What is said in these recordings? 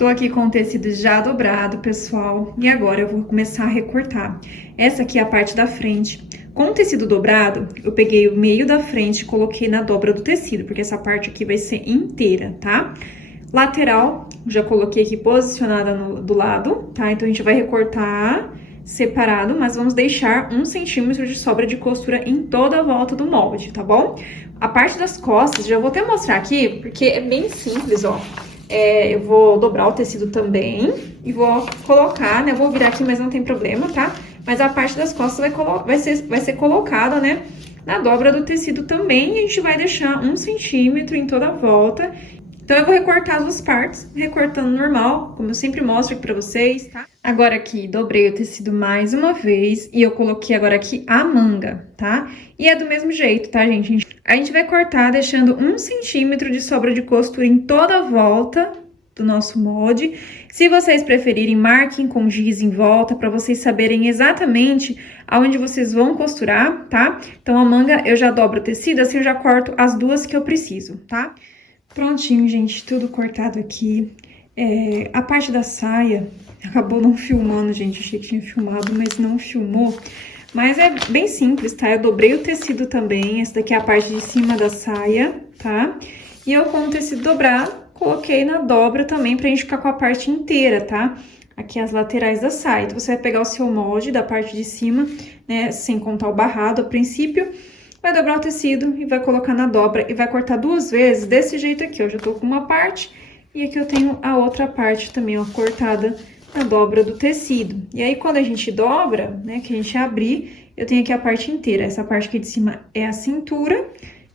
Tô aqui com o tecido já dobrado, pessoal, e agora eu vou começar a recortar. Essa aqui é a parte da frente. Com o tecido dobrado, eu peguei o meio da frente e coloquei na dobra do tecido, porque essa parte aqui vai ser inteira, tá? Lateral, já coloquei aqui posicionada do lado, tá? Então, a gente vai recortar separado, mas vamos deixar 1 centímetro de sobra de costura em toda a volta do molde, tá bom? A parte das costas, já vou até mostrar aqui, porque é bem simples, ó. Eu vou dobrar o tecido também e vou colocar, né? Eu vou virar aqui, mas não tem problema, tá? Mas a parte das costas vai ser colocada, né? Na dobra do tecido também, e a gente vai deixar 1 centímetro em toda a volta. Então, eu vou recortar as duas partes, recortando normal, como eu sempre mostro aqui pra vocês, tá? Agora aqui, dobrei o tecido mais uma vez e eu coloquei agora aqui a manga, tá? E é do mesmo jeito, tá, gente? A gente vai cortar deixando 1 centímetro de sobra de costura em toda a volta do nosso molde. Se vocês preferirem, marquem com giz em volta para vocês saberem exatamente aonde vocês vão costurar, tá? Então, a manga eu já dobro o tecido, assim eu já corto as duas que eu preciso, tá? Prontinho, gente, tudo cortado aqui. A parte da saia acabou não filmando, gente. Achei que tinha filmado, mas não filmou. Mas é bem simples, tá? Eu dobrei o tecido também. Essa daqui é a parte de cima da saia, tá? E eu, com o tecido dobrado, coloquei na dobra também pra gente ficar com a parte inteira, tá? Aqui as laterais da saia. Então, você vai pegar o seu molde da parte de cima, né? Sem contar o barrado a princípio. Vai dobrar o tecido e vai colocar na dobra e vai cortar 2 vezes desse jeito aqui, ó. Já tô com uma parte e aqui eu tenho a outra parte também, ó, cortada na dobra do tecido. E aí, quando a gente dobra, né, que a gente abrir, eu tenho aqui a parte inteira. Essa parte aqui de cima é a cintura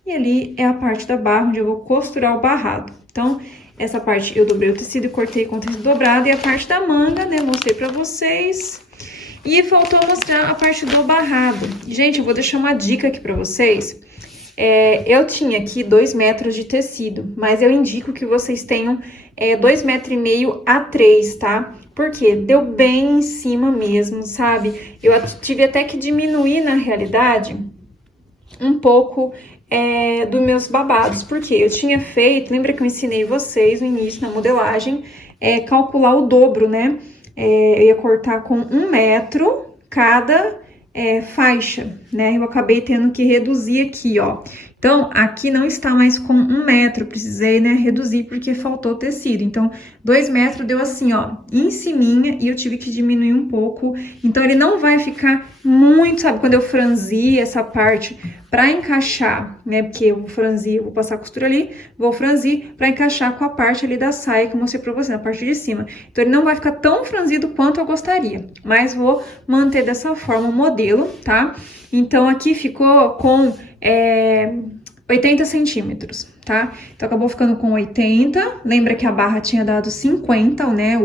e ali é a parte da barra, onde eu vou costurar o barrado. Então, essa parte eu dobrei o tecido e cortei com o tecido dobrado. E a parte da manga, né, mostrei pra vocês. E faltou mostrar a parte do barrado. Gente, eu vou deixar uma dica aqui pra vocês. Eu tinha aqui 2 metros de tecido, mas eu indico que vocês tenham 2,5 metros a 3, tá? Porque deu bem em cima mesmo, sabe? Eu tive até que diminuir, na realidade, um pouco dos meus babados. Porque eu tinha feito, lembra que eu ensinei vocês no início, na modelagem, calcular o dobro, né? Eu ia cortar com 1 metro cada faixa, né? Eu acabei tendo que reduzir aqui, ó. Então, aqui não está mais com 1 metro, precisei, né, reduzir porque faltou tecido. Então, 2 metros deu assim, ó, em ciminha, e eu tive que diminuir um pouco. Então, ele não vai ficar muito, sabe, quando eu franzir essa parte pra encaixar, né, porque eu vou franzir, eu vou passar a costura ali, vou franzir pra encaixar com a parte ali da saia que eu mostrei pra você, na parte de cima. Então, ele não vai ficar tão franzido quanto eu gostaria, mas vou manter dessa forma o modelo, tá? Então, aqui ficou com 80 centímetros, tá? Então, acabou ficando com 80. Lembra que a barra tinha dado 50, né?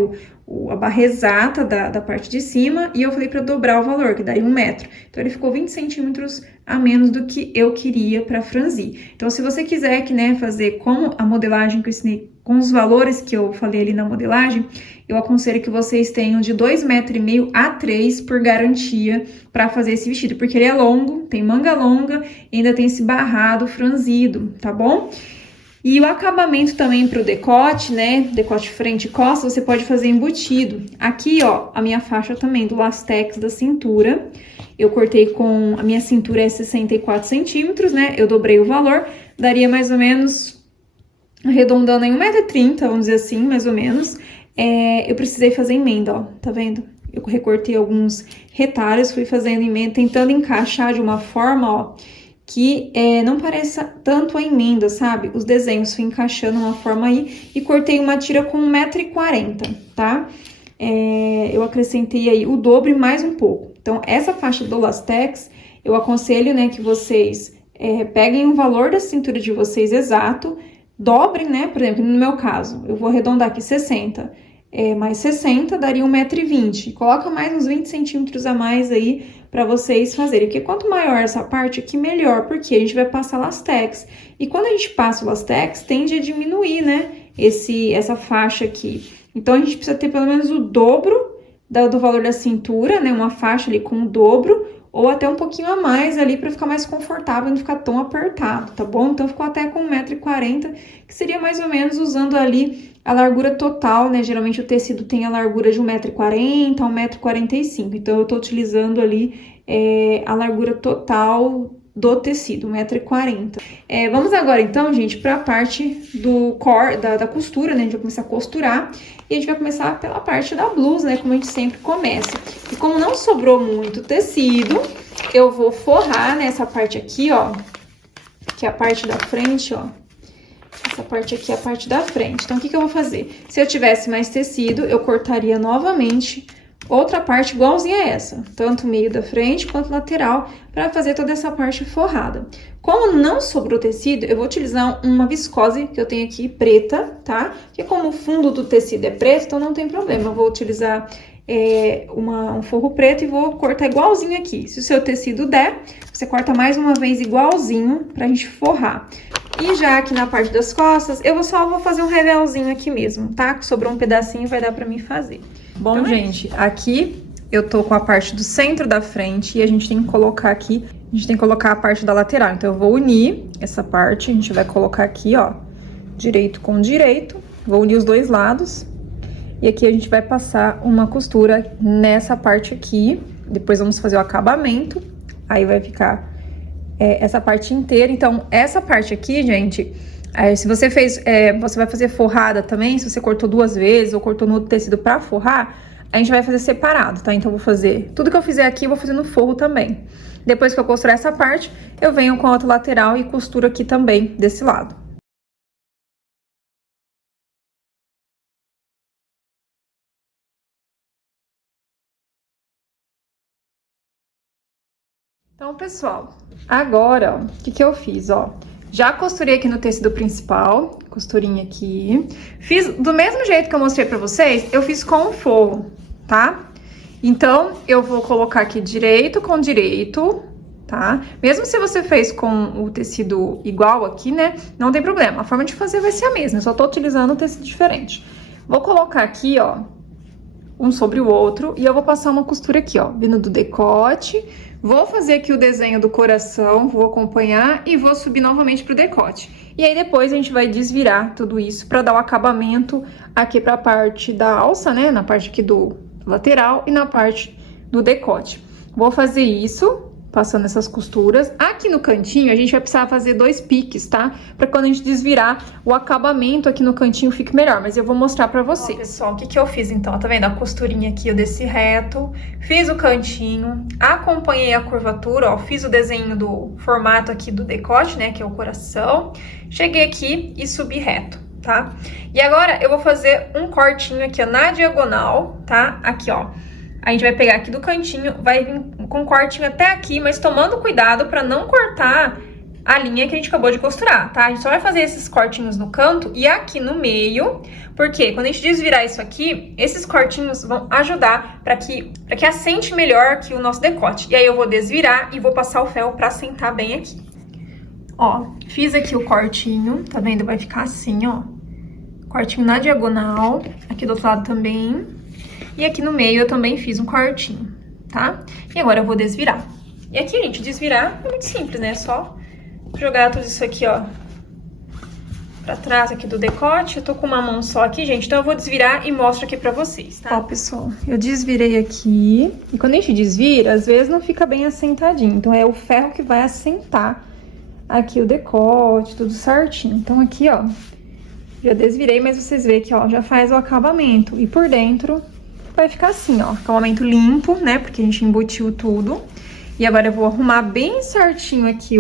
A barra exata da parte de cima. E eu falei pra dobrar o valor, que daria 1 metro. Então, ele ficou 20 centímetros a menos do que eu queria pra franzir. Então, se você quiser fazer com a modelagem que eu ensinei, com os valores que eu falei ali na modelagem, eu aconselho que vocês tenham de 2,5 metros a 3 por garantia para fazer esse vestido, porque ele é longo, tem manga longa e ainda tem esse barrado franzido, tá bom? E o acabamento também pro decote, né? Decote frente e costa, você pode fazer embutido. Aqui, ó, a minha faixa também do lastex da cintura. Eu cortei com... A minha cintura é 64 centímetros, né? Eu dobrei o valor, daria mais ou menos... Arredondando em 1,30 m, vamos dizer assim, mais ou menos. Eu precisei fazer emenda, ó, tá vendo? Eu recortei alguns retalhos, fui fazendo emenda, tentando encaixar de uma forma, ó, que não pareça tanto a emenda, sabe? Os desenhos, fui encaixando uma forma aí e cortei uma tira com 1,40 m, tá? Eu acrescentei aí o dobro e mais um pouco. Então, essa faixa do lastex, eu aconselho, né, que vocês peguem o valor da cintura de vocês exato, dobrem, né? Por exemplo, no meu caso, eu vou arredondar aqui 60. Mais 60 daria 1,20 m. Coloca mais uns 20 centímetros a mais aí pra vocês fazerem. Porque quanto maior essa parte aqui, melhor. Porque a gente vai passar lastex. E quando a gente passa o lastex, tende a diminuir, né? Essa faixa aqui. Então, a gente precisa ter pelo menos o dobro do valor da cintura, né? Uma faixa ali com o dobro. ou até um pouquinho a mais ali para ficar mais confortável e não ficar tão apertado, tá bom? Então ficou até com 1,40 m, que seria mais ou menos usando ali a largura total, né? Geralmente o tecido tem a largura de 1,40 m a 1,45 m, então eu tô utilizando ali a largura total do tecido, 1,40 m. Vamos agora então, gente, para a parte da costura, né? A gente vai começar a costurar e a gente vai começar pela parte da blusa, né? Como a gente sempre começa. E como não sobrou muito tecido, eu vou forrar nessa parte aqui, ó, que é a parte da frente, ó. Essa parte aqui é a parte da frente. Então, o que que eu vou fazer? Se eu tivesse mais tecido, eu cortaria novamente outra parte igualzinha a essa, tanto o meio da frente quanto lateral, para fazer toda essa parte forrada. Como não sobrou tecido, eu vou utilizar uma viscose que eu tenho aqui preta, tá? Que como o fundo do tecido é preto, então não tem problema. Eu vou utilizar um forro preto e vou cortar igualzinho aqui. Se o seu tecido der, você corta mais uma vez igualzinho pra gente forrar. E já aqui na parte das costas, eu só vou fazer um revelzinho aqui mesmo, tá? Que sobrou um pedacinho, vai dar pra mim fazer. Bom, então, gente, aqui eu tô com a parte do centro da frente e a gente tem que colocar aqui, a gente tem que colocar a parte da lateral. Então, eu vou unir essa parte, a gente vai colocar aqui, ó, direito com direito. Vou unir os dois lados. E aqui a gente vai passar uma costura nessa parte aqui. Depois vamos fazer o acabamento. Aí vai ficar essa parte inteira. Então, essa parte aqui, gente, se você fez, você vai fazer forrada também. Se você cortou 2 vezes ou cortou no outro tecido pra forrar, a gente vai fazer separado, tá? Então, eu vou fazer tudo que eu fizer aqui, eu vou fazer no forro também. Depois que eu costurar essa parte, eu venho com a outra lateral e costuro aqui também, desse lado. Então, pessoal, agora, ó, o que que eu fiz, ó? Já costurei aqui no tecido principal, costurinha aqui. Fiz do mesmo jeito que eu mostrei pra vocês, eu fiz com o forro, tá? Então, eu vou colocar aqui direito com direito, tá? Mesmo se você fez com o tecido igual aqui, né? Não tem problema, a forma de fazer vai ser a mesma, eu só tô utilizando um tecido diferente. Vou colocar aqui, ó, um sobre o outro, e eu vou passar uma costura aqui, ó, vindo do decote. Vou fazer aqui o desenho do coração, vou acompanhar e vou subir novamente pro decote. E aí depois a gente vai desvirar tudo isso pra dar o acabamento aqui pra parte da alça, né? Na parte aqui do lateral e na parte do decote. Vou fazer isso, passando essas costuras. Aqui no cantinho, a gente vai precisar fazer 2 piques, tá? Pra quando a gente desvirar, o acabamento aqui no cantinho fique melhor, mas eu vou mostrar pra vocês. Ó, pessoal, o que que eu fiz então? Tá vendo? A costurinha aqui eu desci reto, fiz o cantinho, acompanhei a curvatura, ó, fiz o desenho do formato aqui do decote, né, que é o coração. Cheguei aqui e subi reto, tá? E agora eu vou fazer um cortinho aqui, ó, na diagonal, tá? Aqui, ó. A gente vai pegar aqui do cantinho, vai vir com um cortinho até aqui, mas tomando cuidado pra não cortar a linha que a gente acabou de costurar, tá? A gente só vai fazer esses cortinhos no canto e aqui no meio, porque quando a gente desvirar isso aqui, esses cortinhos vão ajudar pra que assente melhor aqui o nosso decote. E aí eu vou desvirar e vou passar o ferro pra assentar bem aqui. Ó, fiz aqui o cortinho, tá vendo? Vai ficar assim, ó. Cortinho na diagonal, aqui do outro lado também. E aqui no meio eu também fiz um cortinho, tá? E agora eu vou desvirar. E aqui, gente, desvirar é muito simples, né? É só jogar tudo isso aqui, ó, pra trás aqui do decote. Eu tô com uma mão só aqui, gente, então eu vou desvirar e mostro aqui pra vocês, tá? Ó, pessoal, eu desvirei aqui. E quando a gente desvira, às vezes não fica bem assentadinho. Então, é o ferro que vai assentar aqui o decote, tudo certinho. Então, aqui, ó, já desvirei, mas vocês veem que, ó, já faz o acabamento. E por dentro vai ficar assim, ó, acabamento limpo, né, porque a gente embutiu tudo. E agora eu vou arrumar bem certinho aqui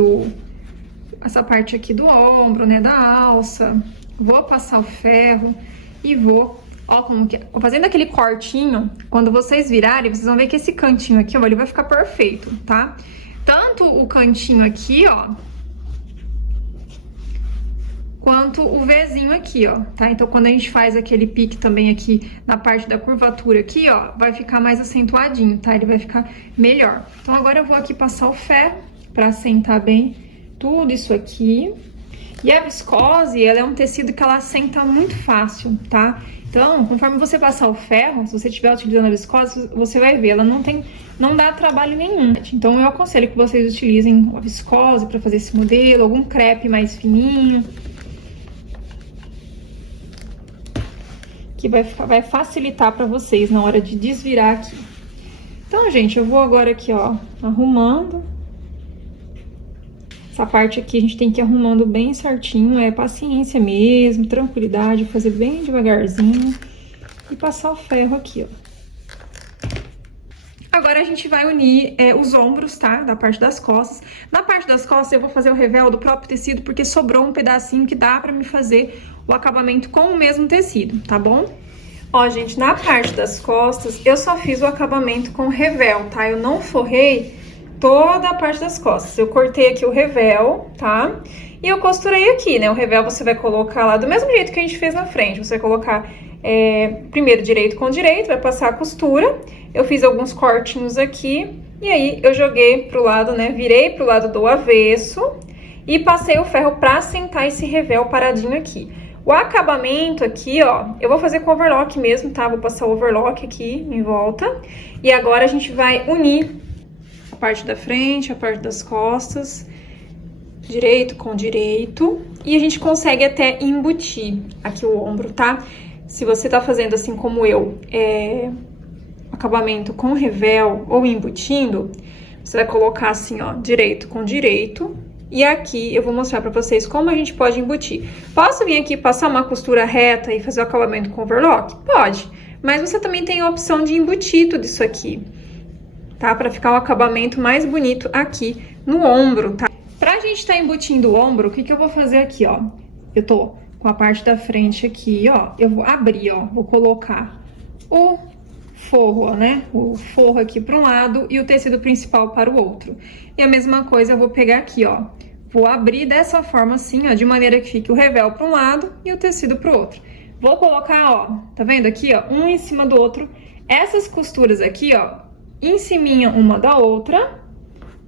essa parte aqui do ombro, né, da alça. Vou passar o ferro e vou, ó, como que, fazendo aquele cortinho. Quando vocês virarem, vocês vão ver que esse cantinho aqui, ó, ele vai ficar perfeito, tá? Tanto o cantinho aqui, ó, quanto o Vzinho aqui, ó, tá? Então, quando a gente faz aquele pique também aqui na parte da curvatura aqui, ó, vai ficar mais acentuadinho, tá? Ele vai ficar melhor. Então, agora eu vou aqui passar o ferro pra assentar bem tudo isso aqui. E a viscose, ela é um tecido que ela assenta muito fácil, tá? Então, conforme você passar o ferro, se você estiver utilizando a viscose, você vai ver, ela não dá trabalho nenhum. Então, eu aconselho que vocês utilizem a viscose para fazer esse modelo, algum crepe mais fininho, que vai facilitar para vocês na hora de desvirar aqui. Então, gente, eu vou agora aqui, ó, arrumando. Essa parte aqui a gente tem que ir arrumando bem certinho, é paciência mesmo, tranquilidade, fazer bem devagarzinho e passar o ferro aqui, ó. Agora a gente vai unir os ombros, tá? Da parte das costas. Na parte das costas eu vou fazer o revel do próprio tecido, porque sobrou um pedacinho que dá pra me fazer o acabamento com o mesmo tecido, tá bom? Ó, gente, na parte das costas eu só fiz o acabamento com revel, tá? Eu não forrei toda a parte das costas. Eu cortei aqui o revel, tá? E eu costurei aqui, né? O revel você vai colocar lá do mesmo jeito que a gente fez na frente. Você vai colocar primeiro direito com direito, vai passar a costura. Eu fiz alguns cortinhos aqui. E aí, eu joguei pro lado, né? Virei pro lado do avesso. E passei o ferro pra assentar esse revel paradinho aqui. O acabamento aqui, ó, eu vou fazer com overlock mesmo, tá? Vou passar o overlock aqui em volta. E agora a gente vai unir a parte da frente, a parte das costas, direito com direito, e a gente consegue até embutir aqui o ombro, tá? Se você tá fazendo assim como eu, acabamento com revel ou embutindo, você vai colocar assim, ó, direito com direito, e aqui eu vou mostrar pra vocês como a gente pode embutir. Posso vir aqui passar uma costura reta e fazer o acabamento com overlock? Pode, mas você também tem a opção de embutir tudo isso aqui, tá? Pra ficar um acabamento mais bonito aqui no ombro, tá? Pra gente tá embutindo o ombro, o que que eu vou fazer aqui, ó? Eu tô com a parte da frente aqui, ó. Eu vou abrir, ó. Vou colocar o forro, ó, né? O forro aqui para um lado e o tecido principal para o outro. E a mesma coisa eu vou pegar aqui, ó. Vou abrir dessa forma assim, ó. De maneira que fique o revel para um lado e o tecido para o outro. Vou colocar, ó. Tá vendo aqui, ó? Um em cima do outro. Essas costuras aqui, ó. Em cima uma da outra,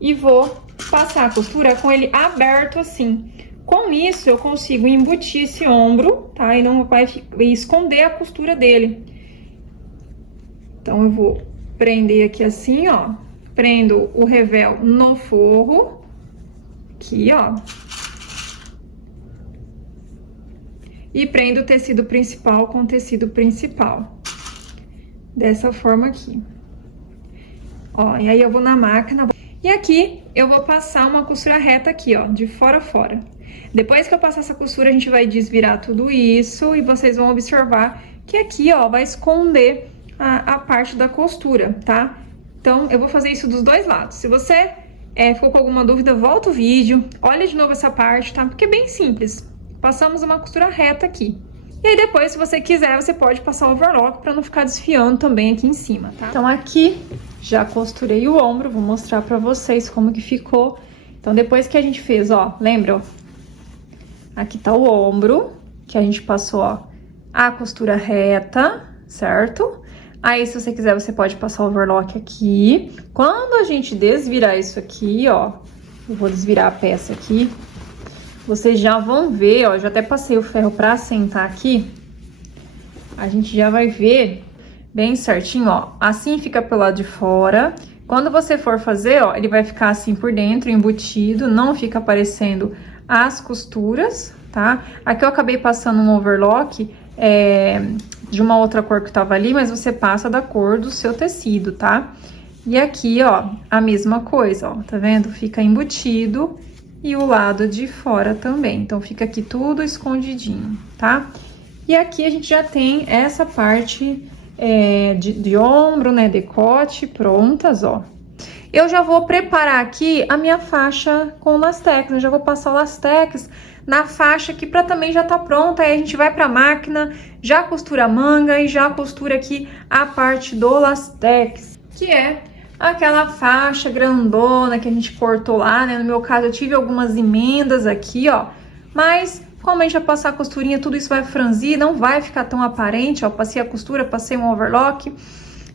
e vou passar a costura com ele aberto assim. Com isso eu consigo embutir esse ombro, tá? E não vai esconder a costura dele. Então eu vou prender aqui assim, ó. Prendo o revel no forro, aqui, ó. E prendo o tecido principal com o tecido principal. Dessa forma aqui. Ó, e aí eu vou na máquina. E aqui eu vou passar uma costura reta aqui, ó, de fora a fora. Depois que eu passar essa costura, a gente vai desvirar tudo isso e vocês vão observar que aqui, ó, vai esconder a parte da costura, tá? Então, eu vou fazer isso dos dois lados. Se você ficou com alguma dúvida, volta o vídeo, olha de novo essa parte, tá? Porque é bem simples. Passamos uma costura reta aqui. E aí depois, se você quiser, você pode passar o overlock para não ficar desfiando também aqui em cima, tá? Então aqui já costurei o ombro, vou mostrar para vocês como que ficou. Então depois que a gente fez, ó, lembra? Aqui tá o ombro, que a gente passou, ó, a costura reta, certo? Aí se você quiser, você pode passar o overlock aqui. Quando a gente desvirar isso aqui, ó, eu vou desvirar a peça aqui. Vocês já vão ver, ó, já até passei o ferro pra assentar aqui. A gente já vai ver bem certinho, ó. Assim fica pelo lado de fora. Quando você for fazer, ó, ele vai ficar assim por dentro, embutido. Não fica aparecendo as costuras, tá? Aqui eu acabei passando um overlock de uma outra cor que tava ali, mas você passa da cor do seu tecido, tá? E aqui, ó, a mesma coisa, ó. Tá vendo? Fica embutido. E o lado de fora também. Então, fica aqui tudo escondidinho, tá? E aqui a gente já tem essa parte de ombro, né? Decote, prontas, ó. Eu já vou preparar aqui a minha faixa com lastex. Eu já vou passar o lastex na faixa aqui pra também já tá pronta. Aí a gente vai pra máquina, já costura a manga e já costura aqui a parte do lastex, que é aquela faixa grandona que a gente cortou lá, né? No meu caso, eu tive algumas emendas aqui, ó. Mas, como a gente vai passar a costurinha, tudo isso vai franzir, não vai ficar tão aparente, ó. Passei a costura, passei um overlock.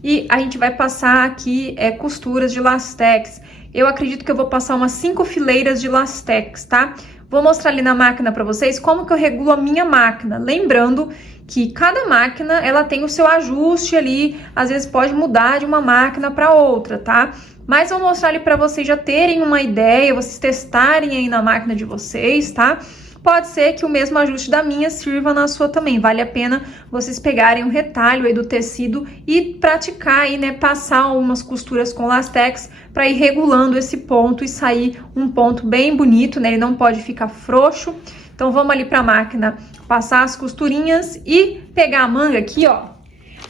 E a gente vai passar aqui costuras de lastex. Eu acredito que eu vou passar umas 5 fileiras de lastex, tá? Vou mostrar ali na máquina para vocês como que eu regulo a minha máquina. Lembrando que cada máquina, ela tem o seu ajuste ali, às vezes pode mudar de uma máquina para outra, tá? Mas vou mostrar ali para vocês já terem uma ideia, vocês testarem aí na máquina de vocês, tá? Pode ser que o mesmo ajuste da minha sirva na sua também. Vale a pena vocês pegarem o retalho aí do tecido e praticar aí, né? Passar umas costuras com lastex para ir regulando esse ponto e sair um ponto bem bonito, né? Ele não pode ficar frouxo. Então vamos ali para a máquina passar as costurinhas e pegar a manga aqui, ó.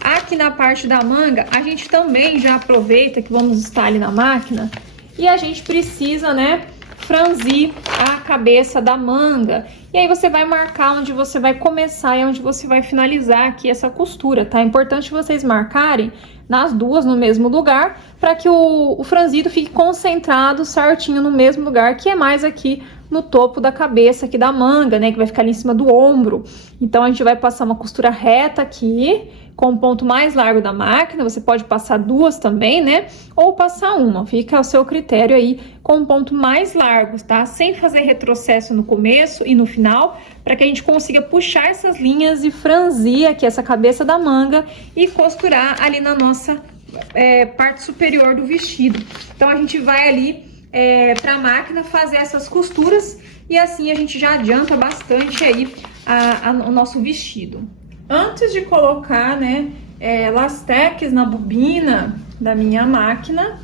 Aqui na parte da manga, a gente também já aproveita que vamos estar ali na máquina e a gente precisa, né? Franzir a cabeça da manga. E aí você vai marcar onde você vai começar e onde você vai finalizar aqui essa costura, tá? É importante vocês marcarem nas duas no mesmo lugar, para que o franzido fique concentrado certinho no mesmo lugar, que é mais aqui no topo da cabeça aqui da manga, né? Que vai ficar ali em cima do ombro. Então a gente vai passar uma costura reta aqui, com o ponto mais largo da máquina. Você pode passar duas também, né? Ou passar uma, fica ao seu critério aí, com um ponto mais largo, tá? Sem fazer retrocesso no começo e no final, para que a gente consiga puxar essas linhas e franzir aqui essa cabeça da manga e costurar ali na nossa parte superior do vestido. Então a gente vai ali para a máquina fazer essas costuras e assim a gente já adianta bastante aí o nosso vestido. Antes de colocar, né, lastex na bobina da minha máquina,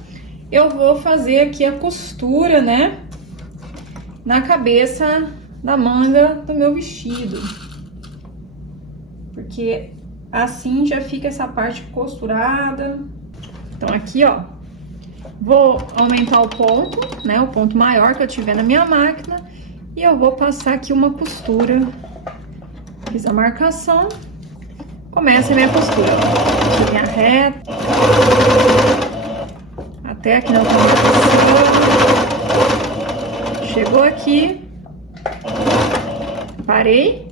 eu vou fazer aqui a costura, né, na cabeça da manga do meu vestido, porque assim já fica essa parte costurada. Então aqui, ó, vou aumentar o ponto, né, o ponto maior que eu tiver na minha máquina, e eu vou passar aqui uma costura. Fiz a marcação. Começa a minha costura, linha reta, até aqui na outra marcação. Chegou aqui, parei.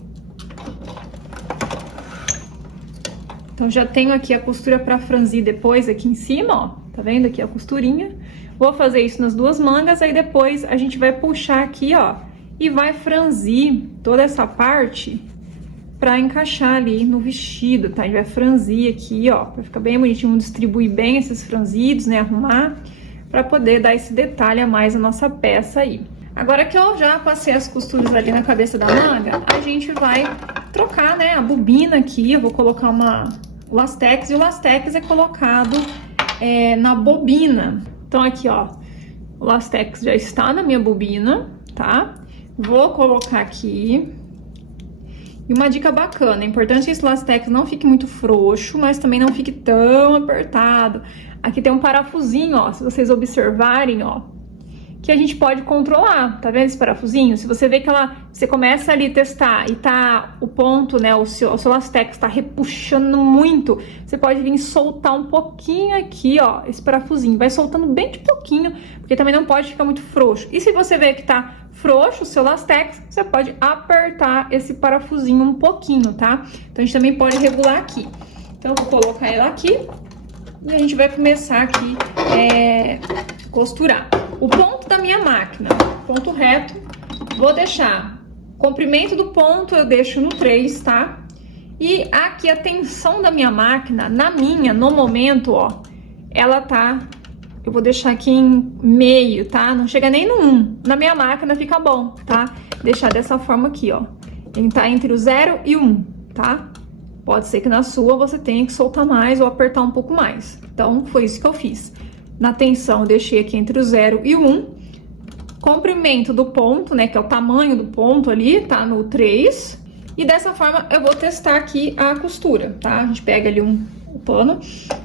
Então já tenho aqui a costura para franzir depois aqui em cima, ó, tá vendo aqui a costurinha? Vou fazer isso nas duas mangas, aí depois a gente vai puxar aqui, ó, e vai franzir toda essa parte para encaixar ali no vestido, tá? A gente vai franzir aqui, ó, para ficar bem bonitinho, distribuir bem esses franzidos, né? Arrumar, para poder dar esse detalhe a mais na nossa peça aí. Agora que eu já passei as costuras ali na cabeça da manga, a gente vai trocar, né, a bobina aqui. Eu vou colocar o lastex, e o lastex é colocado na bobina. Então aqui, ó, o lastex já está na minha bobina, tá? Vou colocar aqui. E uma dica bacana, é importante que esse lastex não fique muito frouxo, mas também não fique tão apertado. Aqui tem um parafusinho, ó, se vocês observarem, ó, que a gente pode controlar, tá vendo esse parafusinho? Se você vê que você começa ali a testar e tá o ponto, né, o seu lastex tá repuxando muito, você pode vir soltar um pouquinho aqui, ó, esse parafusinho, vai soltando bem de pouquinho, porque também não pode ficar muito frouxo. E se você vê que tá frouxo o seu lastex, você pode apertar esse parafusinho um pouquinho, tá? Então a gente também pode regular aqui. Então eu vou colocar ela aqui e a gente vai começar aqui costurar. O ponto da minha máquina, ponto reto, vou deixar o comprimento do ponto, eu deixo no 3, tá? E aqui a tensão da minha máquina, no momento, ó, ela tá, eu vou deixar aqui em meio, tá? Não chega nem no 1, na minha máquina fica bom, tá? Deixar dessa forma aqui, ó, tem que estar entre o 0 e o 1, tá? Pode ser que na sua você tenha que soltar mais ou apertar um pouco mais. Então, foi isso que eu fiz. Na tensão, eu deixei aqui entre o 0 e o 1. Comprimento do ponto, né, que é o tamanho do ponto ali, tá no 3. E dessa forma, eu vou testar aqui a costura, tá? A gente pega ali um pano.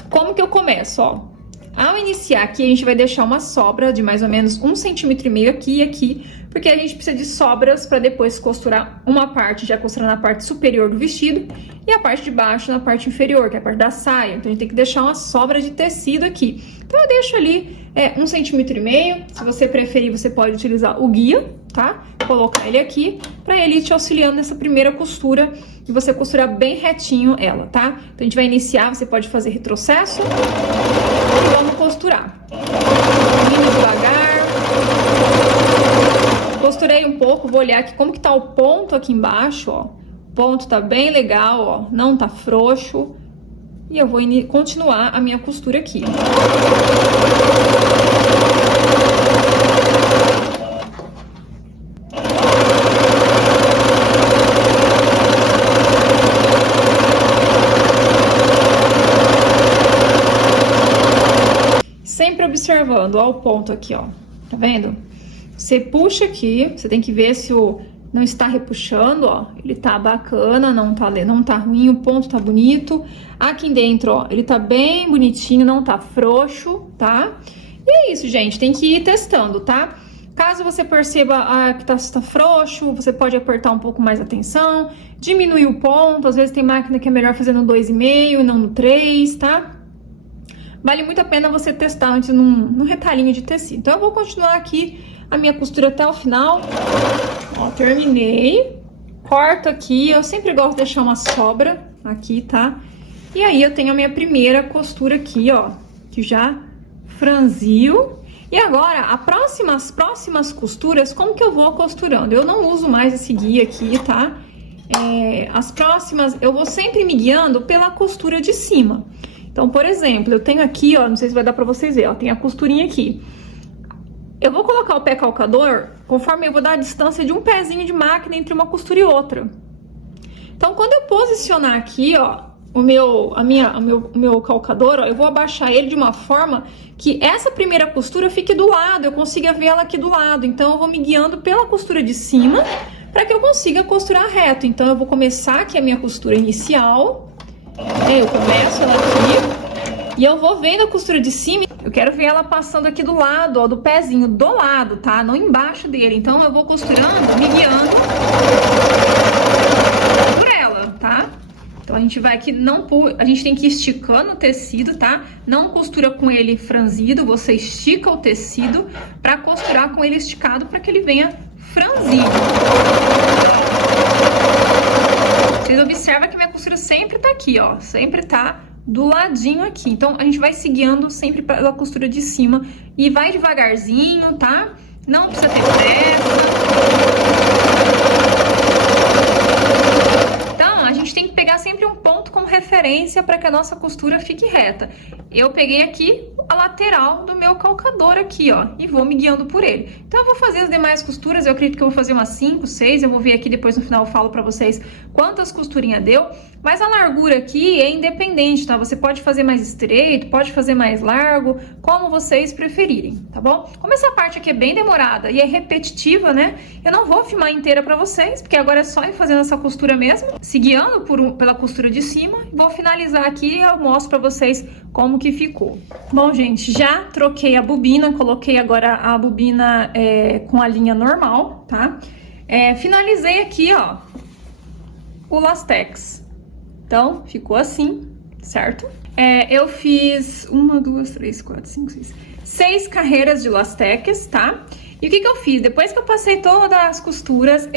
Como que eu começo, ó? Ao iniciar aqui, a gente vai deixar uma sobra de mais ou menos 1,5 cm aqui e aqui, porque a gente precisa de sobras para depois costurar uma parte, já costurar na parte superior do vestido, e a parte de baixo na parte inferior, que é a parte da saia. Então, a gente tem que deixar uma sobra de tecido aqui. Então, eu deixo ali 1,5 cm. Se você preferir, você pode utilizar o guia, tá? Colocar ele aqui, para ele ir te auxiliando nessa primeira costura e você costurar bem retinho ela, tá? Então, a gente vai iniciar, você pode fazer retrocesso e vamos costurar. Indo devagar. Costurando costurei um pouco, vou olhar aqui como que tá o ponto aqui embaixo, ó. O ponto tá bem legal, ó, não tá frouxo. E eu vou continuar a minha costura aqui. Sempre observando, ó, o ponto aqui, ó. Tá vendo? Você puxa aqui, você tem que ver se o não está repuxando, ó. Ele tá bacana, não tá ruim, o ponto tá bonito. Aqui dentro, ó, ele tá bem bonitinho, não tá frouxo, tá? E é isso, gente, tem que ir testando, tá? Caso você perceba que tá frouxo, você pode apertar um pouco mais a tensão, diminuir o ponto. Às vezes tem máquina que é melhor fazer no 2,5 e não no 3, tá? Vale muito a pena você testar antes num retalhinho de tecido. Então, eu vou continuar aqui a minha costura até o final. Ó, terminei. Corto aqui. Eu sempre gosto de deixar uma sobra aqui, tá? E aí, eu tenho a minha primeira costura aqui, ó, que já franziu. E agora, as próximas costuras, como que eu vou costurando? Eu não uso mais esse guia aqui, tá? As próximas, eu vou sempre me guiando pela costura de cima. Então, por exemplo, eu tenho aqui, ó, não sei se vai dar pra vocês verem, ó, tem a costurinha aqui. Eu vou colocar o pé calcador conforme eu vou dar a distância de um pezinho de máquina entre uma costura e outra. Então, quando eu posicionar aqui, ó, o meu calcador, ó, eu vou abaixar ele de uma forma que essa primeira costura fique do lado, eu consiga ver ela aqui do lado. Então, eu vou me guiando pela costura de cima para que eu consiga costurar reto. Então, eu vou começar aqui a minha costura inicial. Eu começo ela aqui e eu vou vendo a costura de cima. Eu quero ver ela passando aqui do lado, ó, do pezinho, do lado, tá? Não embaixo dele. Então, eu vou costurando, me guiando por ela, tá? Então, a gente vai aqui, a gente tem que ir esticando o tecido, tá? Não costura com ele franzido, você estica o tecido pra costurar com ele esticado pra que ele venha franzido. Vocês observam que minha costura sempre tá aqui, ó. Sempre tá do ladinho aqui. Então, a gente vai se guiando sempre pela costura de cima. E vai devagarzinho, tá? Não precisa ter pressa. Então, a gente tem que pegar sempre um ponto como referência para que a nossa costura fique reta. Eu peguei aqui a lateral do meu calcador aqui, ó, e vou me guiando por ele. Então, eu vou fazer as demais costuras, eu acredito que eu vou fazer umas 5, 6, eu vou ver aqui depois no final, eu falo pra vocês quantas costurinhas deu, mas a largura aqui é independente, tá? Você pode fazer mais estreito, pode fazer mais largo, como vocês preferirem, tá bom? Como essa parte aqui é bem demorada e é repetitiva, né? Eu não vou filmar inteira pra vocês, porque agora é só ir fazendo essa costura mesmo, se guiando pela costura de cima. Vou finalizar aqui e eu mostro pra vocês como que ficou. Bom, gente, já troquei a bobina, coloquei agora a bobina com a linha normal, tá? Finalizei aqui, ó, o lastex. Então, ficou assim, certo? Eu fiz 1, 2, 3, 4, 5, 6 carreiras de lastex, tá? E o que eu fiz? Depois que eu passei todas as costuras,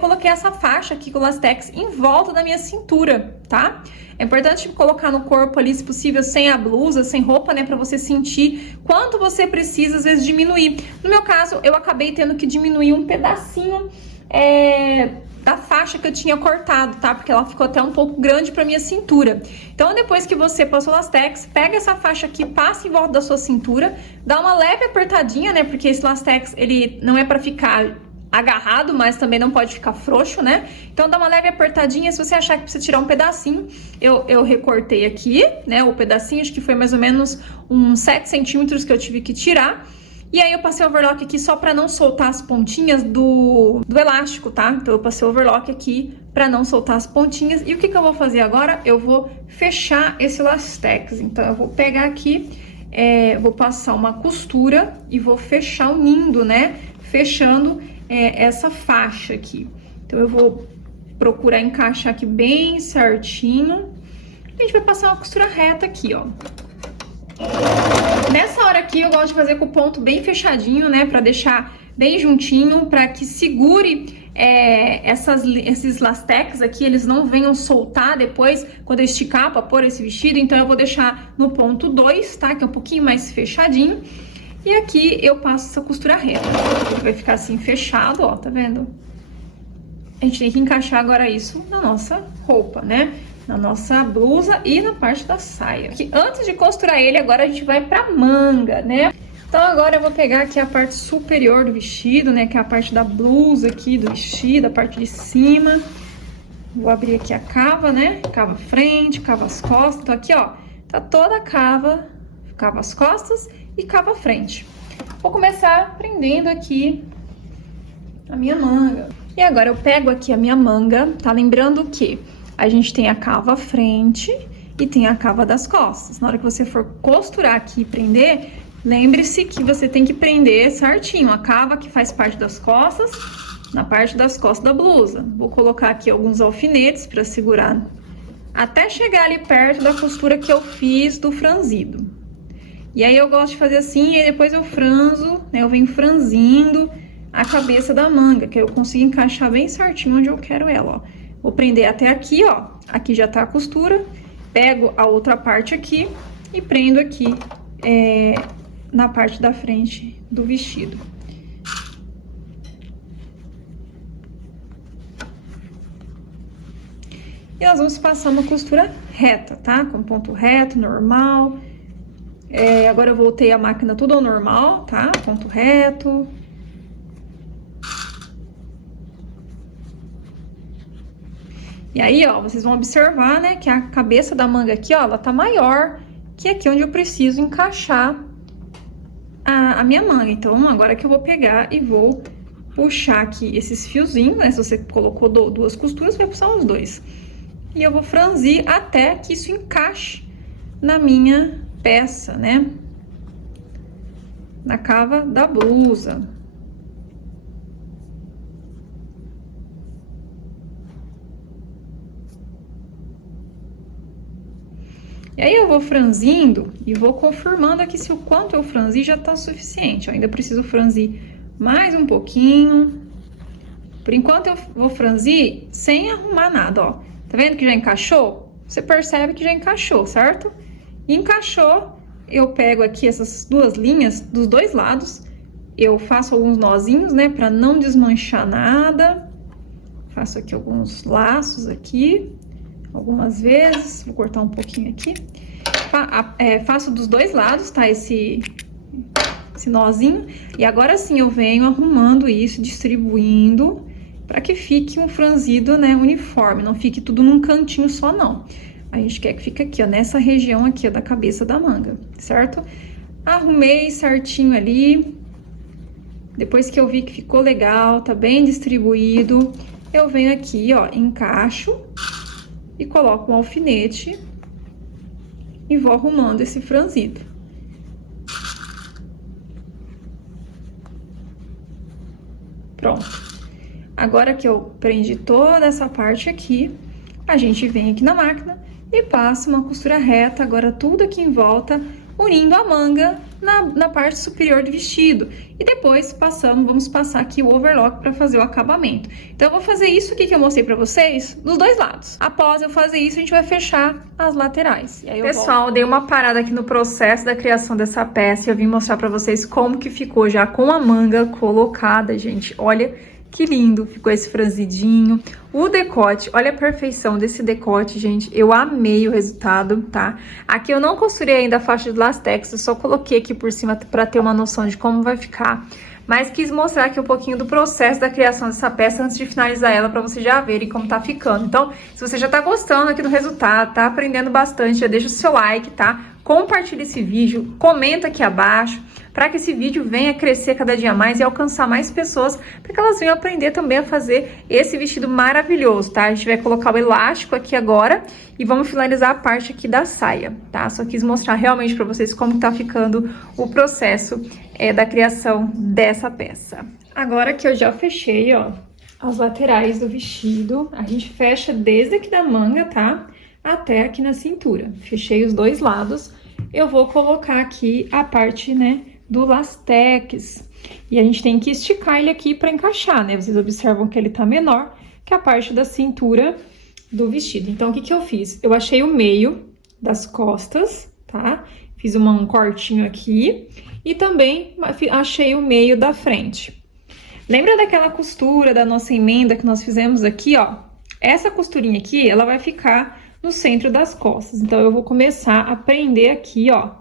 coloquei essa faixa aqui com o lastex em volta da minha cintura, tá? É importante colocar no corpo ali, se possível, sem a blusa, sem roupa, né? Pra você sentir quanto você precisa, às vezes, diminuir. No meu caso, eu acabei tendo que diminuir um pedacinho da faixa que eu tinha cortado, tá? Porque ela ficou até um pouco grande pra minha cintura. Então, depois que você passou o lastex, pega essa faixa aqui, passa em volta da sua cintura, dá uma leve apertadinha, né? Porque esse lastex, ele não é pra ficar agarrado, mas também não pode ficar frouxo, né? Então, dá uma leve apertadinha. Se você achar que precisa tirar um pedacinho, eu recortei aqui, né? O pedacinho, acho que foi mais ou menos uns 7 centímetros que eu tive que tirar. E aí, eu passei overlock aqui só pra não soltar as pontinhas do elástico, tá? Então, eu passei overlock aqui pra não soltar as pontinhas. E o que eu vou fazer agora? Eu vou fechar esse lastex. Então, eu vou pegar aqui, vou passar uma costura e vou fechar unindo, né? Fechando essa faixa aqui. Então, eu vou procurar encaixar aqui bem certinho. A gente vai passar uma costura reta aqui, ó. Nessa hora aqui, eu gosto de fazer com o ponto bem fechadinho, né? Pra deixar bem juntinho, pra que segure esses lastex aqui, eles não venham soltar depois, quando eu esticar pra pôr esse vestido. Então, eu vou deixar no ponto 2, tá? Que é um pouquinho mais fechadinho. E aqui eu passo essa costura reta. Vai ficar assim fechado, ó, tá vendo? A gente tem que encaixar agora isso na nossa roupa, né? Na nossa blusa e na parte da saia. Aqui, antes de costurar ele, agora a gente vai pra manga, né? Então agora eu vou pegar aqui a parte superior do vestido, né? Que é a parte da blusa aqui do vestido, a parte de cima. Vou abrir aqui a cava, né? Cava frente, cava as costas. Então aqui, ó, tá toda a cava as costas e cava frente. Vou começar prendendo aqui a minha manga. E agora eu pego aqui a minha manga, tá? Lembrando que a gente tem a cava frente e tem a cava das costas. Na hora que você for costurar aqui e prender, lembre-se que você tem que prender certinho a cava que faz parte das costas, na parte das costas da blusa. Vou colocar aqui alguns alfinetes para segurar até chegar ali perto da costura que eu fiz do franzido. E aí eu gosto de fazer assim, e depois eu franzo, né? Eu venho franzindo a cabeça da manga, que eu consigo encaixar bem certinho onde eu quero ela, ó. Vou prender até aqui, ó. Aqui já tá a costura. Pego a outra parte aqui e prendo aqui na parte da frente do vestido. E nós vamos passar uma costura reta, tá? Com ponto reto, normal. Agora eu voltei a máquina tudo ao normal, tá? Ponto reto. E aí, ó, vocês vão observar, né, que a cabeça da manga aqui, ó, ela tá maior que aqui onde eu preciso encaixar a minha manga. Então, agora que eu vou pegar e vou puxar aqui esses fiozinhos, né, se você colocou duas costuras, vai puxar os dois. E eu vou franzir até que isso encaixe na minha peça, né, na cava da blusa. E aí eu vou franzindo e vou confirmando aqui se o quanto eu franzi já tá suficiente. Eu ainda preciso franzir mais um pouquinho. Por enquanto eu vou franzir sem arrumar nada, ó. Tá vendo que já encaixou? Você percebe que já encaixou, certo? Encaixou, eu pego aqui essas duas linhas dos dois lados. Eu faço alguns nozinhos, né, pra não desmanchar nada. Faço aqui alguns laços aqui. Algumas vezes, vou cortar um pouquinho aqui. Faço dos dois lados, tá? Esse nozinho. E agora sim eu venho arrumando isso, distribuindo, para que fique um franzido, né, uniforme. Não fique tudo num cantinho só, não. A gente quer que fique aqui, ó, nessa região aqui, ó, da cabeça da manga, certo? Arrumei certinho ali. Depois que eu vi que ficou legal, tá bem distribuído, eu venho aqui, ó, encaixo e coloco um alfinete e vou arrumando esse franzido. Pronto. Agora que eu prendi toda essa parte aqui, a gente vem aqui na máquina e passa uma costura reta, agora tudo aqui em volta, unindo a manga na parte superior do vestido. E depois vamos passar aqui o overlock para fazer o acabamento. Então, eu vou fazer isso aqui que eu mostrei para vocês dos dois lados. Após eu fazer isso, a gente vai fechar as laterais. E aí Pessoal, dei uma parada aqui no processo da criação dessa peça e eu vim mostrar para vocês como que ficou já com a manga colocada, gente. Olha que lindo, ficou esse franzidinho. O decote, olha a perfeição desse decote, gente. Eu amei o resultado, tá? Aqui eu não costurei ainda a faixa de lastex, eu só coloquei aqui por cima pra ter uma noção de como vai ficar. Mas quis mostrar aqui um pouquinho do processo da criação dessa peça antes de finalizar ela, pra vocês já verem como tá ficando. Então, se você já tá gostando aqui do resultado, tá aprendendo bastante, já deixa o seu like, tá? Compartilha esse vídeo, comenta aqui abaixo, para que esse vídeo venha crescer cada dia mais e alcançar mais pessoas, para que elas venham aprender também a fazer esse vestido maravilhoso, tá? A gente vai colocar o elástico aqui agora e vamos finalizar a parte aqui da saia, tá? Só quis mostrar realmente para vocês como tá ficando o processo da criação dessa peça. Agora que eu já fechei, ó, as laterais do vestido, a gente fecha desde aqui da manga, tá? Até aqui na cintura. Fechei os dois lados. Eu vou colocar aqui a parte, né, do lastex. E a gente tem que esticar ele aqui para encaixar, né? Vocês observam que ele tá menor que a parte da cintura do vestido. Então, o que que eu fiz? Eu achei o meio das costas, tá? Fiz um cortinho aqui e também achei o meio da frente. Lembra daquela costura da nossa emenda que nós fizemos aqui, ó? Essa costurinha aqui, ela vai ficar no centro das costas. Então, eu vou começar a prender aqui, ó.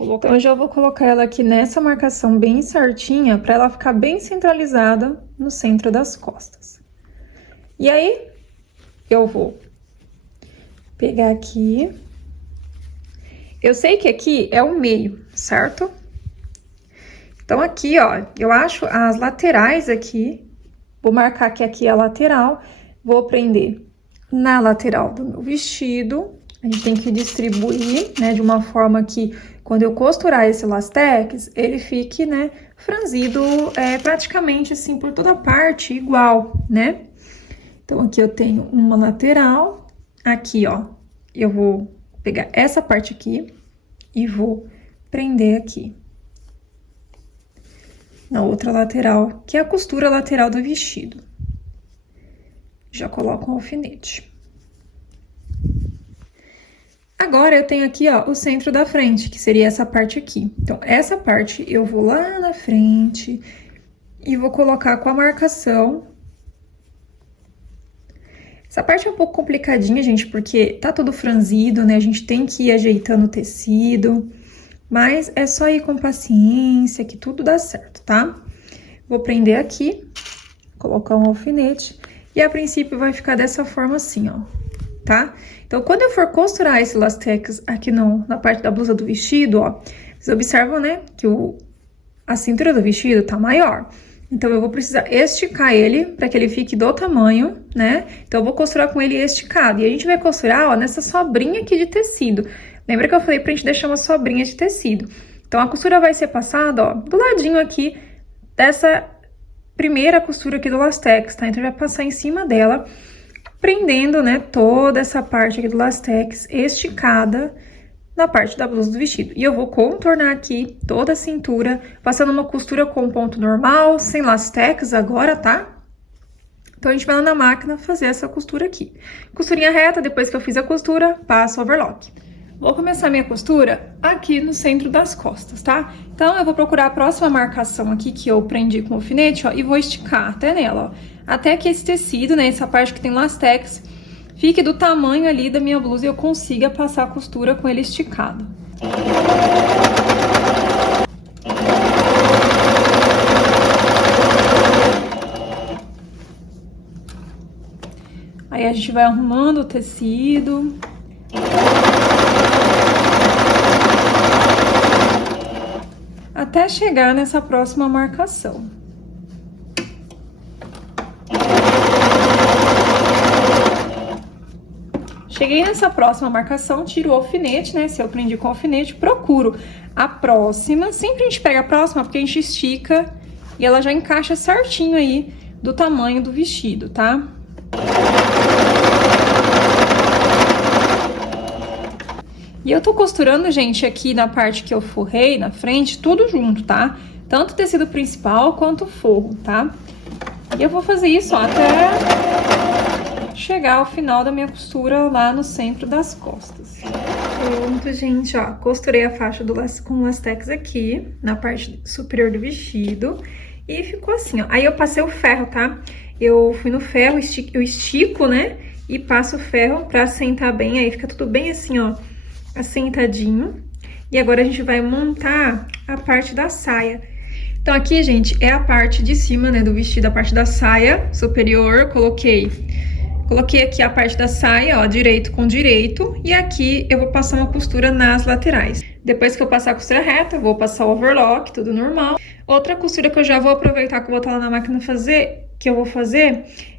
Então, eu já vou colocar ela aqui nessa marcação bem certinha, para ela ficar bem centralizada no centro das costas. E aí, eu vou pegar aqui. Eu sei que aqui é o meio, certo? Então, aqui, ó, eu acho as laterais aqui, vou marcar que aqui é a lateral, vou prender na lateral do meu vestido. A gente tem que distribuir, né, de uma forma que, quando eu costurar esse lastex, ele fique, né, franzido praticamente, assim, por toda parte, igual, né? Então, aqui eu tenho uma lateral, aqui, ó, eu vou pegar essa parte aqui e vou prender aqui. Na outra lateral, que é a costura lateral do vestido. Já coloco um alfinete. Agora, eu tenho aqui, ó, o centro da frente, que seria essa parte aqui. Então, essa parte eu vou lá na frente e vou colocar com a marcação. Essa parte é um pouco complicadinha, gente, porque tá tudo franzido, né? A gente tem que ir ajeitando o tecido, mas é só ir com paciência que tudo dá certo, tá? Vou prender aqui, colocar um alfinete e a princípio vai ficar dessa forma assim, ó, tá? Então, quando eu for costurar esse lastex aqui na parte da blusa do vestido, ó, vocês observam, né, que a cintura do vestido tá maior. Então, eu vou precisar esticar ele para que ele fique do tamanho, né? Então, eu vou costurar com ele esticado. E a gente vai costurar, ó, nessa sobrinha aqui de tecido. Lembra que eu falei pra gente deixar uma sobrinha de tecido? Então, a costura vai ser passada, ó, do ladinho aqui dessa primeira costura aqui do lastex, tá? Então, vai passar em cima dela, prendendo, né, toda essa parte aqui do lastex esticada na parte da blusa do vestido. E eu vou contornar aqui toda a cintura, passando uma costura com ponto normal, sem lastex agora, tá? Então, a gente vai lá na máquina fazer essa costura aqui. Costurinha reta, depois que eu fiz a costura, passo o overlock. Vou começar minha costura aqui no centro das costas, tá? Então, eu vou procurar a próxima marcação aqui que eu prendi com o alfinete, ó, e vou esticar até nela, ó. Até que esse tecido, né, essa parte que tem lastex, fique do tamanho ali da minha blusa e eu consiga passar a costura com ele esticado. Aí a gente vai arrumando o tecido. Até chegar nessa próxima marcação. Cheguei nessa próxima marcação, tiro o alfinete, né? Se eu prendi com o alfinete, procuro a próxima. Sempre a gente pega a próxima porque a gente estica e ela já encaixa certinho aí do tamanho do vestido, tá? E eu tô costurando, gente, aqui na parte que eu forrei, na frente, tudo junto, tá? Tanto o tecido principal quanto o forro, tá? E eu vou fazer isso, ó, até chegar ao final da minha costura lá no centro das costas. Pronto, gente, ó, costurei a faixa com o lastex aqui, na parte superior do vestido, e ficou assim, ó. Aí eu passei o ferro, tá? Eu fui no ferro, eu estico, né? E passo o ferro pra assentar bem, aí fica tudo bem assim, ó, assentadinho. E agora a gente vai montar a parte da saia. Então, aqui, gente, é a parte de cima, né, do vestido, a parte da saia superior. Coloquei aqui a parte da saia, ó, direito com direito. E aqui eu vou passar uma costura nas laterais. Depois que eu passar a costura reta, eu vou passar o overlock, tudo normal. Outra costura que eu já vou aproveitar que eu vou estar lá na máquina fazer,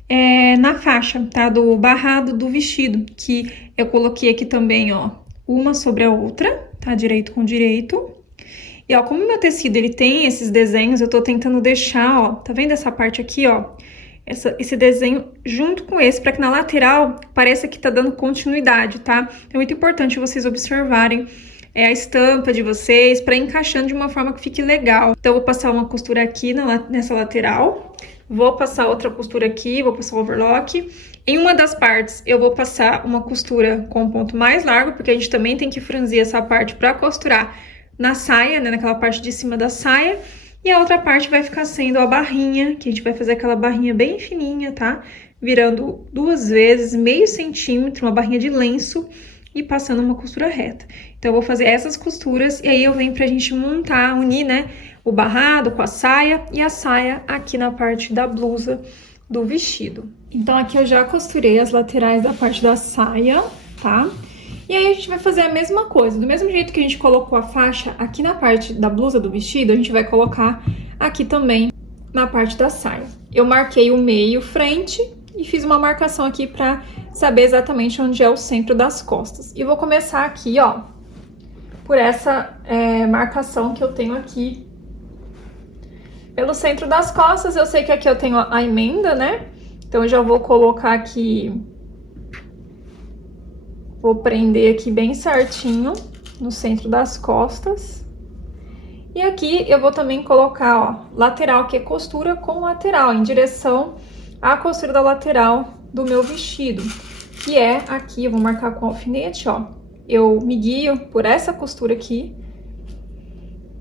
é na faixa, tá? Do barrado do vestido, que eu coloquei aqui também, ó, uma sobre a outra, tá? Direito com direito. E, ó, como meu tecido, ele tem esses desenhos, eu tô tentando deixar, ó, tá vendo essa parte aqui, ó? Esse desenho junto com esse, pra que na lateral pareça que tá dando continuidade, tá? É muito importante vocês observarem a estampa de vocês, pra ir encaixando de uma forma que fique legal. Então, eu vou passar uma costura aqui nessa lateral, vou passar outra costura aqui, vou passar o overlock. Em uma das partes, eu vou passar uma costura com um ponto mais largo, porque a gente também tem que franzir essa parte pra costurar na saia, né, naquela parte de cima da saia. E a outra parte vai ficar sendo a barrinha, que a gente vai fazer aquela barrinha bem fininha, tá? Virando 2 vezes, meio centímetro, uma barrinha de lenço e passando uma costura reta. Então, eu vou fazer essas costuras e aí eu venho pra gente montar, unir, né, o barrado com a saia e a saia aqui na parte da blusa do vestido. Então, aqui eu já costurei as laterais da parte da saia, tá? E aí, a gente vai fazer a mesma coisa. Do mesmo jeito que a gente colocou a faixa aqui na parte da blusa do vestido, a gente vai colocar aqui também na parte da saia. Eu marquei o meio frente e fiz uma marcação aqui pra saber exatamente onde é o centro das costas. E vou começar aqui, ó, por essa marcação que eu tenho aqui pelo centro das costas. Eu sei que aqui eu tenho a emenda, né? Então, eu já vou colocar aqui, vou prender aqui bem certinho no centro das costas. E aqui eu vou também colocar, ó, lateral, que é costura com lateral, em direção à costura da lateral do meu vestido. Que é aqui, eu vou marcar com alfinete, ó. Eu me guio por essa costura aqui.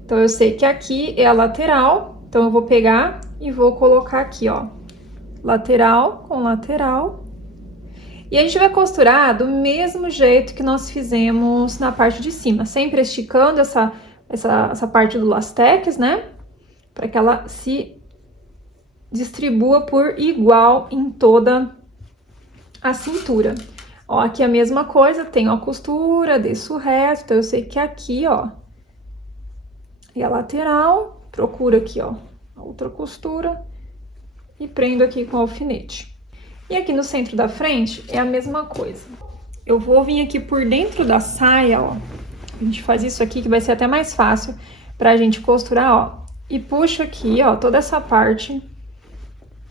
Então, eu sei que aqui é a lateral. Então, eu vou pegar e vou colocar aqui, ó, lateral com lateral. E a gente vai costurar do mesmo jeito que nós fizemos na parte de cima, sempre esticando essa parte do lastex, né? Para que ela se distribua por igual em toda a cintura. Ó, aqui a mesma coisa, tenho a costura, desço reto, então eu sei que aqui, ó, é a lateral, procuro aqui, ó, a outra costura e prendo aqui com alfinete. E aqui no centro da frente é a mesma coisa. Eu vou vir aqui por dentro da saia, ó. A gente faz isso aqui que vai ser até mais fácil pra gente costurar, ó. E puxo aqui, ó, toda essa parte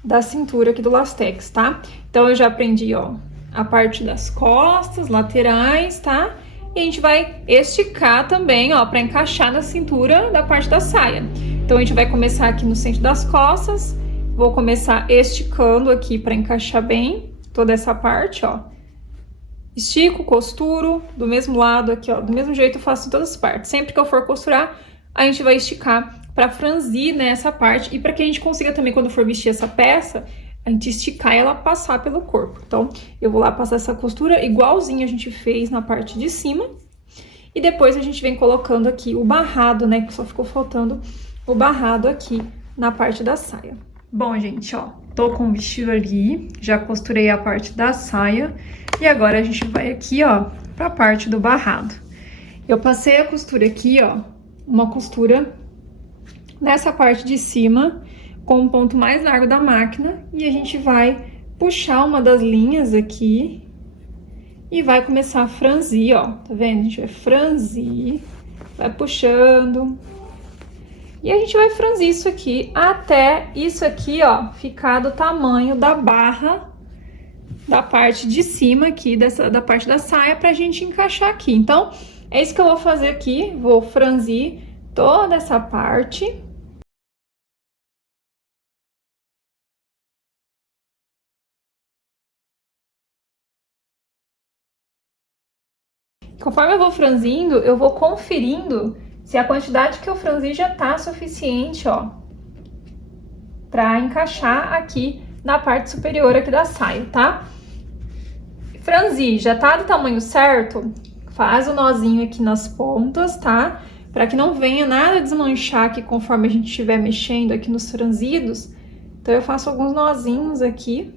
da cintura aqui do lastex, tá? Então, eu já prendi, ó, a parte das costas, laterais, tá? E a gente vai esticar também, ó, pra encaixar na cintura da parte da saia. Então, a gente vai começar aqui no centro das costas. Vou começar esticando aqui para encaixar bem toda essa parte, ó. Estico, costuro, do mesmo lado aqui, ó. Do mesmo jeito eu faço em todas as partes. Sempre que eu for costurar, a gente vai esticar para franzir, né, essa parte. E para que a gente consiga também, quando for vestir essa peça, a gente esticar e ela passar pelo corpo. Então, eu vou lá passar essa costura igualzinho a gente fez na parte de cima. E depois a gente vem colocando aqui o barrado, né, que só ficou faltando o barrado aqui na parte da saia. Bom, gente, ó, tô com o vestido ali, já costurei a parte da saia e agora a gente vai aqui, ó, pra parte do barrado. Eu passei a costura aqui, ó, uma costura nessa parte de cima com o ponto mais largo da máquina e a gente vai puxar uma das linhas aqui e vai começar a franzir, ó, tá vendo? A gente vai franzir, vai puxando. E a gente vai franzir isso aqui até isso aqui, ó, ficar do tamanho da barra da parte de cima aqui, da parte da saia, pra gente encaixar aqui. Então, é isso que eu vou fazer aqui, vou franzir toda essa parte. Conforme eu vou franzindo, eu vou conferindo se a quantidade que eu franzi já tá suficiente, ó, pra encaixar aqui na parte superior aqui da saia, tá? Franzi, já tá do tamanho certo? Faz o nozinho aqui nas pontas, tá? Pra que não venha nada desmanchar aqui conforme a gente estiver mexendo aqui nos franzidos. Então, eu faço alguns nozinhos aqui.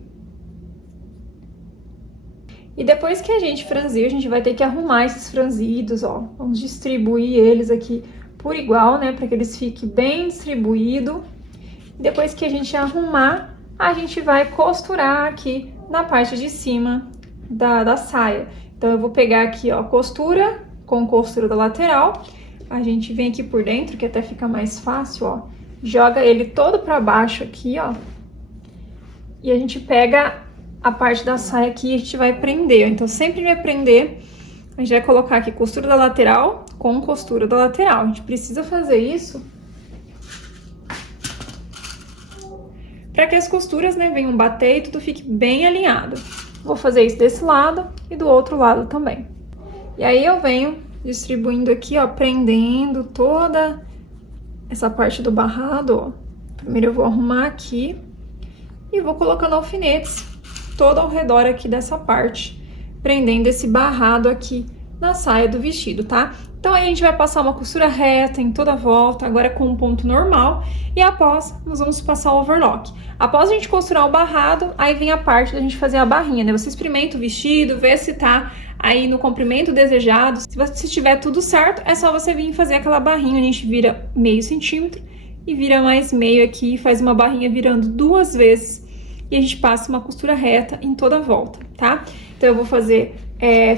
E depois que a gente franzir, a gente vai ter que arrumar esses franzidos, ó. Vamos distribuir eles aqui por igual, né? Para que eles fiquem bem distribuídos. Depois que a gente arrumar, a gente vai costurar aqui na parte de cima da saia. Então, eu vou pegar aqui, ó, costura com costura da lateral. A gente vem aqui por dentro, que até fica mais fácil, ó. Joga ele todo para baixo aqui, ó. E a gente pega a parte da saia aqui e a gente vai prender. Então, sempre vai prender, a gente vai colocar aqui costura da lateral com costura da lateral. A gente precisa fazer isso para que as costuras, né, venham bater e tudo fique bem alinhado. Vou fazer isso desse lado e do outro lado também. E aí, eu venho distribuindo aqui, ó, prendendo toda essa parte do barrado, ó. Primeiro eu vou arrumar aqui e vou colocando alfinetes todo ao redor aqui dessa parte, prendendo esse barrado aqui na saia do vestido, tá? Então aí a gente vai passar uma costura reta em toda a volta, agora com um ponto normal, e após nós vamos passar o overlock. Após a gente costurar o barrado, aí vem a parte da gente fazer a barrinha, né? Você experimenta o vestido, vê se tá aí no comprimento desejado. Se tiver tudo certo, é só você vir fazer aquela barrinha, a gente vira meio centímetro e vira mais meio aqui, faz uma barrinha virando 2 vezes e a gente passa uma costura reta em toda a volta, tá? Então eu vou fazer,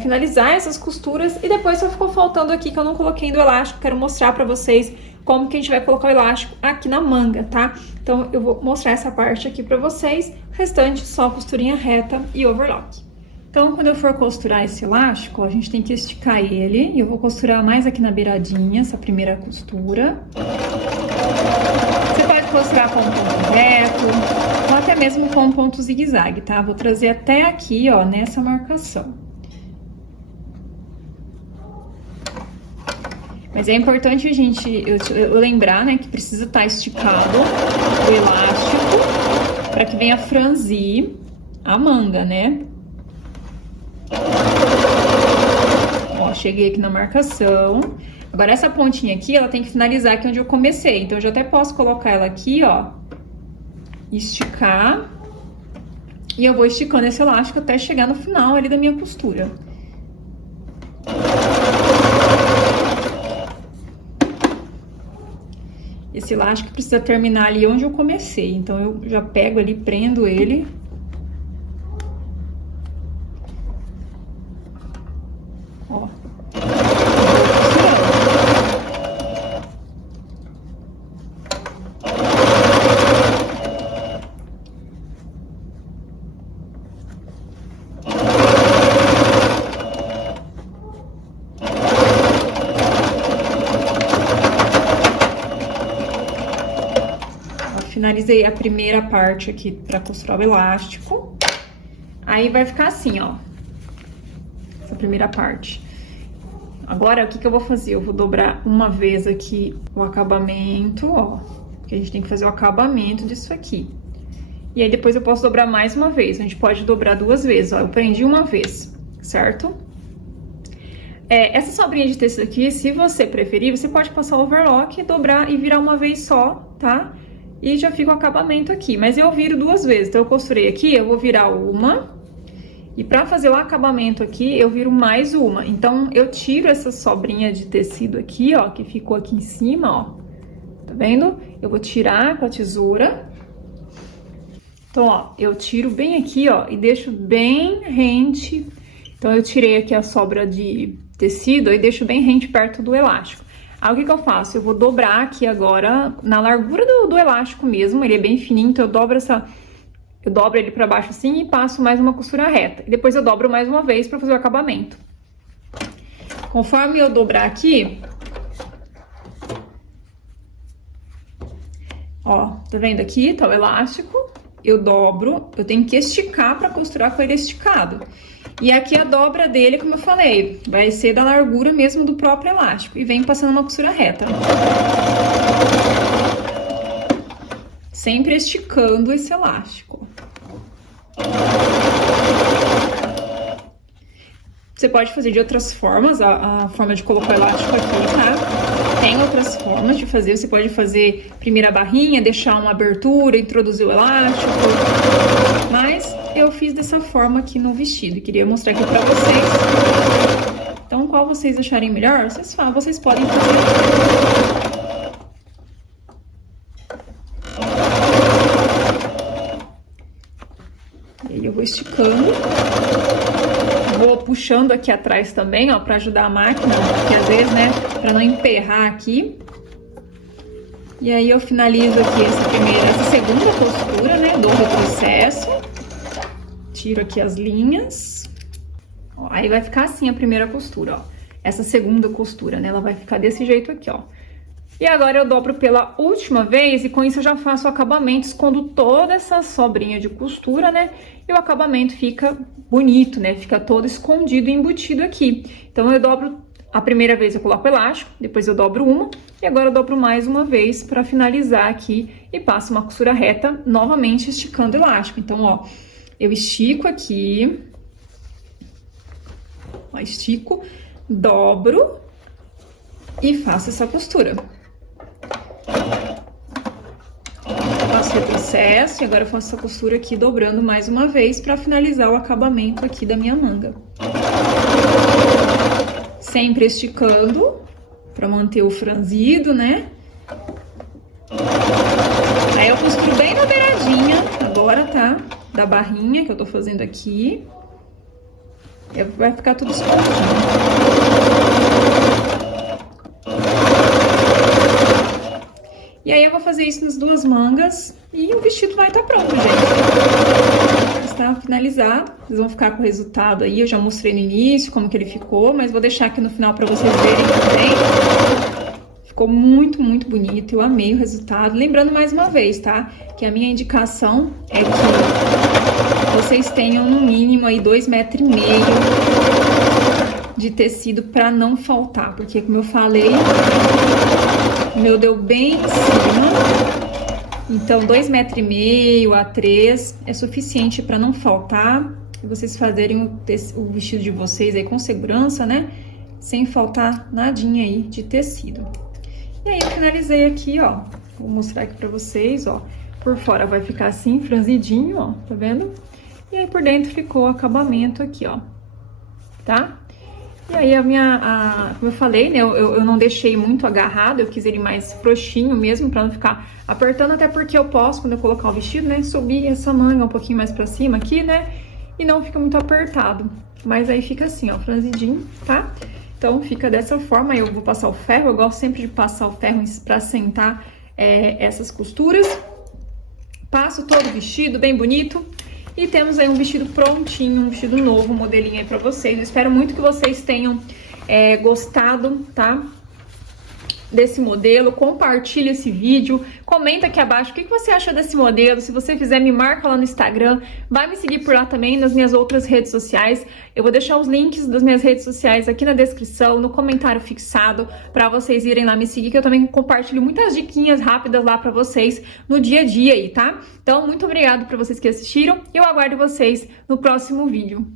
finalizar essas costuras e depois só ficou faltando aqui que eu não coloquei do elástico, quero mostrar pra vocês como que a gente vai colocar o elástico aqui na manga, tá? Então eu vou mostrar essa parte aqui pra vocês, o restante só costurinha reta e overlock. Então, quando eu for costurar esse elástico, ó, a gente tem que esticar ele. E eu vou costurar mais aqui na beiradinha, essa primeira costura. Você pode costurar com um ponto reto, ou até mesmo com um ponto zigue-zague, tá? Vou trazer até aqui, ó, nessa marcação. Mas é importante a gente eu lembrar, né, que precisa estar esticado o elástico para que venha franzir a manga, né? Ó, cheguei aqui na marcação. Agora essa pontinha aqui, ela tem que finalizar aqui onde eu comecei. Então eu já até posso colocar ela aqui, ó, esticar. E eu vou esticando esse elástico até chegar no final ali da minha costura. Esse elástico precisa terminar ali onde eu comecei. Então eu já pego ali, prendo ele. Ó. Finalizei a primeira parte aqui para costurar o elástico. Aí vai ficar assim, ó. Essa primeira parte. Agora, o que que eu vou fazer? Eu vou dobrar uma vez aqui o acabamento, ó. Porque a gente tem que fazer o acabamento disso aqui. E aí, depois eu posso dobrar mais uma vez. A gente pode dobrar 2 vezes, ó. Eu prendi uma vez, certo? Essa sobrinha de tecido aqui, se você preferir, você pode passar o overlock, dobrar e virar uma vez só, tá? E já fica o acabamento aqui. Mas eu viro 2 vezes. Então, eu costurei aqui, eu vou virar uma. E pra fazer o acabamento aqui, eu viro mais uma. Então, eu tiro essa sobrinha de tecido aqui, ó, que ficou aqui em cima, ó. Tá vendo? Eu vou tirar com a tesoura. Então, ó, eu tiro bem aqui, ó, e deixo bem rente. Então, eu tirei aqui a sobra de tecido e deixo bem rente perto do elástico. Aí, o que que eu faço? Eu vou dobrar aqui agora na largura do elástico mesmo. Ele é bem fininho, então eu dobro ele pra baixo assim e passo mais uma costura reta. E depois eu dobro mais uma vez pra fazer o acabamento. Conforme eu dobrar aqui, ó, tá vendo aqui? Tá o elástico. Eu dobro, eu tenho que esticar pra costurar com ele esticado. E aqui a dobra dele, como eu falei, vai ser da largura mesmo do próprio elástico. E vem passando uma costura reta. Sempre esticando esse elástico. Você pode fazer de outras formas, a forma de colocar o elástico aqui, tá? Tem outras formas de fazer, você pode fazer primeiro a barrinha, deixar uma abertura, introduzir o elástico. Mas eu fiz dessa forma aqui no vestido e queria mostrar aqui pra vocês. Então, qual vocês acharem melhor, vocês podem fazer. E aí eu vou esticando. Vou puxando aqui atrás também, ó, pra ajudar a máquina, porque às vezes, né, pra não emperrar aqui. E aí eu finalizo aqui essa segunda costura, né, dou o processo. Tiro aqui as linhas. Ó, aí vai ficar assim a primeira costura, ó. Essa segunda costura, né, ela vai ficar desse jeito aqui, ó. E agora eu dobro pela última vez e com isso eu já faço o acabamento, escondo toda essa sobrinha de costura, né? E o acabamento fica bonito, né? Fica todo escondido e embutido aqui. Então eu dobro A primeira vez eu coloco o elástico, depois eu dobro uma, e agora eu dobro mais uma vez para finalizar aqui e passo uma costura reta, novamente esticando o elástico. Então, ó, eu estico aqui, ó, estico, dobro e faço essa costura. Faço retrocesso e agora eu faço essa costura aqui dobrando mais uma vez para finalizar o acabamento aqui da minha manga. Sempre esticando para manter o franzido, né? Aí eu costuro bem na beiradinha agora, tá? Da barrinha que eu tô fazendo aqui. E vai ficar tudo escondidinho. E aí eu vou fazer isso nas duas mangas e o vestido vai estar pronto, gente. Está finalizado. Vocês vão ficar com o resultado aí. Eu já mostrei no início como que ele ficou, mas vou deixar aqui no final para vocês verem também. Ficou muito, muito bonito. Eu amei o resultado. Lembrando mais uma vez, tá? Que a minha indicação é que vocês tenham no mínimo aí 2,5 metros de tecido para não faltar, porque como eu falei, o meu deu bem em cima, então 2,5 metros a 3 é suficiente para não faltar e vocês fazerem o vestido de vocês aí com segurança, né? Sem faltar nadinha aí de tecido. E aí eu finalizei aqui, ó, vou mostrar aqui para vocês, ó, por fora vai ficar assim, franzidinho, ó, tá vendo? E aí por dentro ficou o acabamento aqui, ó, tá? E aí como eu falei, né, eu não deixei muito agarrado, eu quis ele mais frouxinho mesmo, pra não ficar apertando, até porque eu posso, quando eu colocar o vestido, né, subir essa manga um pouquinho mais pra cima aqui, né, e não fica muito apertado. Mas aí fica assim, ó, franzidinho, tá? Então fica dessa forma, aí eu vou passar o ferro, eu gosto sempre de passar o ferro pra sentar essas costuras. Passo todo o vestido, bem bonito. E temos aí um vestido prontinho, um vestido novo, um modelinho aí pra vocês. Eu espero muito que vocês tenham gostado, tá? Desse modelo. Compartilha esse vídeo. Comenta aqui abaixo o que você achou desse modelo. Se você fizer, me marca lá no Instagram. Vai me seguir por lá também, nas minhas outras redes sociais. Eu vou deixar os links das minhas redes sociais aqui na descrição, no comentário fixado, pra vocês irem lá me seguir, que eu também compartilho muitas diquinhas rápidas lá pra vocês no dia a dia aí, tá? Então, muito obrigada pra vocês que assistiram e eu aguardo vocês no próximo vídeo.